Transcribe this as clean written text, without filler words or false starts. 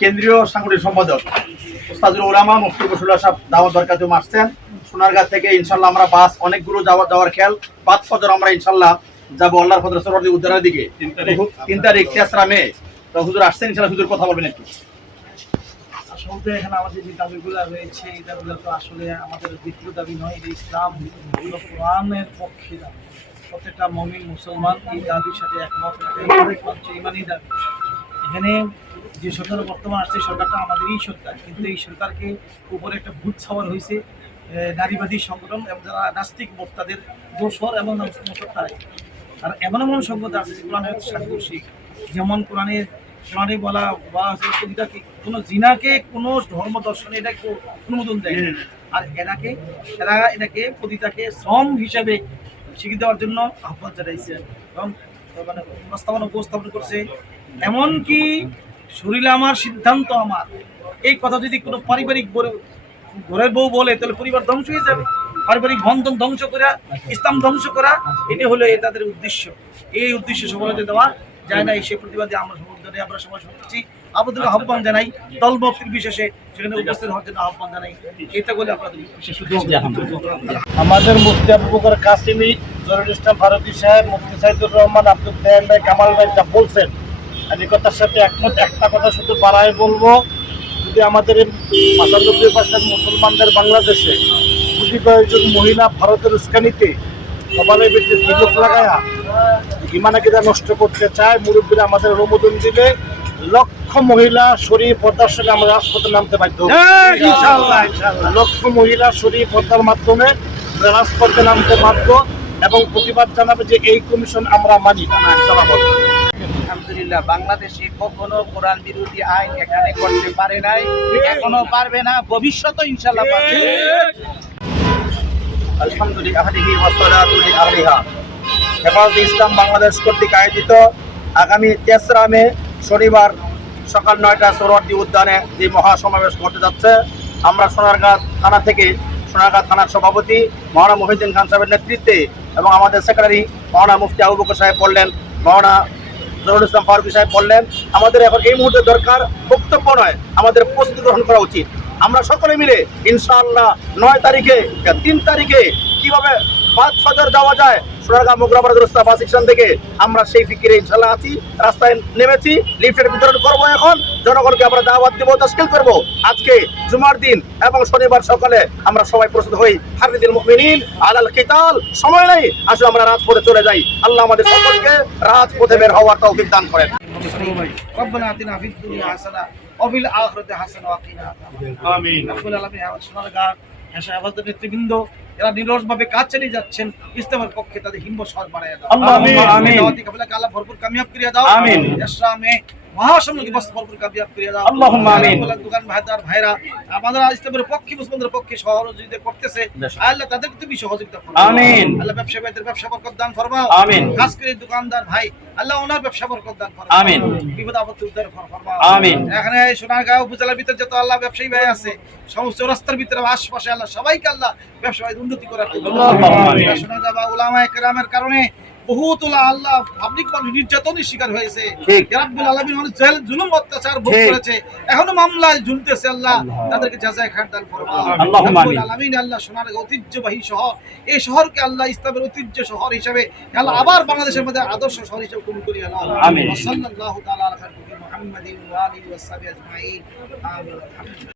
কেন্দ্রীয় সাংগঠনিক সম্পাদক উস্তাদুল উলামা মুফতি বশিরুল্লাহ সাহেব দাওয়াত বরকাতে আসছেন সোনারগাঁ থেকে। ইনশাল্লাহ আমরা বাস অনেকগুলো যাওয়ার খেয়াল বাদ ফজর আমরা ইনশাল্লাহ যাবো আল্লাহর ফজর সরওয়ার্দী উদ্যানের দিকে 3 তারিখ 3রা মে। তো হুজুর আসছেন, ইনশাল্লাহ হুজুর কথা বলবেন একটু। আসলে এখানে আমাদের যে দাবিগুলো রয়েছে এই দাবিগুলো তো আসলে আমাদের দ্বিতীয় দাবি নয়, এটা ইসলাম কোরআনের পক্ষে দাবি। প্রত্যেকটা মুমিন মুসলমান এই দাবির সাথে একমত, ইমানি দাবি। এখানে যে সরকার বর্তমান আসছে সরকারটা আমাদেরই সরকার, কিন্তু এই সরকারকে উপরে একটা ভূত ছাওয়ার হয়েছে নারীবাদী সংগঠন এবং যারা নাস্তিক তাদের দোষর এবং তারাই। আর এমন এমন সংগঠন আছে যে কোরআনের সাংঘর্ষিক, যেমন কোরআনে বলা হয়েছে কবিতাকে কোনো জিনাকে কোনো ধর্ম দর্শনে এটা অনুমোদন দেয়, আর এরা এটাকে কবিতাকে শ্রম হিসাবে স্বীকৃতি দেওয়ার জন্য আহ্বান জানাইছে এবং মানে প্রস্তাবনা উপস্থাপন করছে। এমনকি শরীরে আমার সিদ্ধান্ত আমার, এই কথা যদি কোনো পারিবারিক ঘরের বউ বলে তাহলে পরিবার ধ্বংস হয়ে যাবে। পারিবারিক বন্ধন ধ্বংস করা, ইসলাম ধ্বংস করা, এটা হলো তাদের উদ্দেশ্য। এই উদ্দেশ্য সফল হতে দেওয়া যায় না। সে প্রতিবাদে আমরা আমরা সবাই শুনছি, আপনাদের আহ্বান জানাই দল মতের বিশেষে সেখানে উপস্থিত হওয়ার জন্য আহ্বান জানাই। এটা বলে আপনাদের আমাদের মুফতি আবু বকর কাসিমি, জহুরুল ইসলাম ফারুকী সাহেব, মুফতি সাইদুর রহমান, আব্দুল দেয়ান ভাই, কামাল ভাই যা বলছেন আমি কথার সাথে একমত। একটা কথা শুধু বাড়ায় বলবো, যদি আমাদের 95% মুসলমানদের বাংলাদেশে যদি কয়েকজন মহিলা ভারতের উস্কানিতে সবাই বিরুদ্ধে তিলক লাগায়া ইমানাকিদা নষ্ট করতে চায়, মুরব্বীরা আমাদের অনুমোদন দিলে লক্ষ মহিলা শরীর পর্দার সঙ্গে আমরা রাজপথে নামতে বাধ্য। লক্ষ মহিলা শরীর পর্দার মাধ্যমে রাজপথে নামতে বাধ্য এবং প্রতিবাদ জানাবে যে এই কমিশন আমরা মানি না। আলহামদুলিল্লাহ, বাংলাদেশে কখনো কোরআন বিরোধী আইন এখানে করতে পারে নাই, এখনো পারবে না, ভবিষ্যতে ইনশাআল্লাহ পারবে। আলহামদুলিল্লাহ হেফাজতে ইসলাম বাংলাদেশ কর্তৃক আয়োজিত আগামী 3রা মে শনিবার সকাল 9টা সোহরাওয়ার্দী উদ্যানে যে মহাসমাবেশ ঘটতে যাচ্ছে, আমরা সোনারগাঁ থানা থেকে সোনারগাঁ থানার সভাপতি মাওলানা মহিউদ্দিন খান সাহেবের নেতৃত্বে এবং আমাদের সেক্রেটারি মাওলানা মুফতি আবু বকর সাহেব বললেন, মাওলানা জহুরুল ইসলাম ফারুকী সাহেব বললেন, আমাদের এখন এই মুহূর্তে দরকার বক্তব্য নয়, আমাদের প্রস্তুতি গ্রহণ করা উচিত। আমরা সকলে মিলে ইনশাআল্লাহ 9 তারিখে 3 তারিখে কিভাবে বাদ ফজর যাওয়া যায় সোনারগাঁ মোগরাপাড়া রাস্তা বাস স্টেশন থেকে আমরা সেই ফিকিরে ইনশাআল্লাহ আছি, রাস্তায় নেমেছি, লিফলেট বিতরণ করবো। এখন জনগণকে আমরা দাওয়াত দেবো, তাশকিল করবো। আজকে জুমার দিন এবং শনিবার সকালে আমরা সবাই প্রস্তুত হই। হাফিজুল মুমিনিন আলাল কিতাল, সময় নেই, আসলে আমরা রাজপথে চলে যাই। আল্লাহ আমাদের সকলকে রাজপথে বের হওয়ার তৌফিক দান করেন। রব্বানা আতিনা ফিদ দুনিয়া হাসানা ওয়া ফিল আখিরাতি হাসানা ওয়া কিনা আযাবান। আমিন। রব্বুল আলামিন সোনারগাঁ হেফাজতের নেতৃবৃন্দ এরা নিরলসভাবে কাজ চালিয়ে যাচ্ছেন, ইসলামের পক্ষে তাদের হিম্মত সর বাড়ায় দাও। আমিন। আল্লাহ ভরপুর কামিয়াব করিয়ে দাও। আমিন। ইসলামে মহাসম্মানকে ভরপুর কামিয়াব করিয়ে দাও। আল্লাহুম্মা আমিন। দোকান ভাইরা আমাদের ইসলামের পক্ষে মুসলমানদের পক্ষে সহযোগিতা করতেছে, আল্লাহ তাদেরকে তুমি সহযোগিতা করো। আমিন। আল্লাহ ব্যবসায়ীদের ব্যবসা বরকত দান ফরমাও। আমিন। খাস করে দোকানদার ভাই আল্লাহ ওনার ব্যবসা বরকত দান ফরমাও। আমিন। বিপদ আপদ উদ্ধার ফরমাও। আমিন। এখানে সোনারগাঁও উপজেলার ভিতর যত আল্লাহ ব্যবসায়ী ভাই আছে, সমস্ত রাস্তার ভিতরে আশপাশে আল্লাহ সবাইকে আল্লাহ ব্যবসা উন্নতি করার সোনারগাঁ বা উলামায়ে কেরামের কারণে বহুত আল্লাহ পাবলিক মানুষ নির্যাতনের শিকার হয়েছে। রব্বুল আলামিন অনেক জুলুম অত্যাচার ভোগ করেছে, এখনো মামলায় ঝুলতেছে। আল্লাহ তাদেরকে জাযায়ে খায়ের দান ফরমাও। রব্বুল আলামিন আল্লাহ সোনারগাঁ ঐতিহ্যবাহী শহর, এই শহরকে আল্লাহ ইসলামের ঐতিহ্য শহর হিসেবে আল্লাহ আবার বাংলাদেশের মধ্যে আদর্শ শহর হিসেবে কবুল করিয়ে নাও। আমিন। সাল্লাল্লাহু তাআলা আলা মুহাম্মাদিন ওয়া আলিহি ওয়া সাহবিহি আজমাইন। আমিন।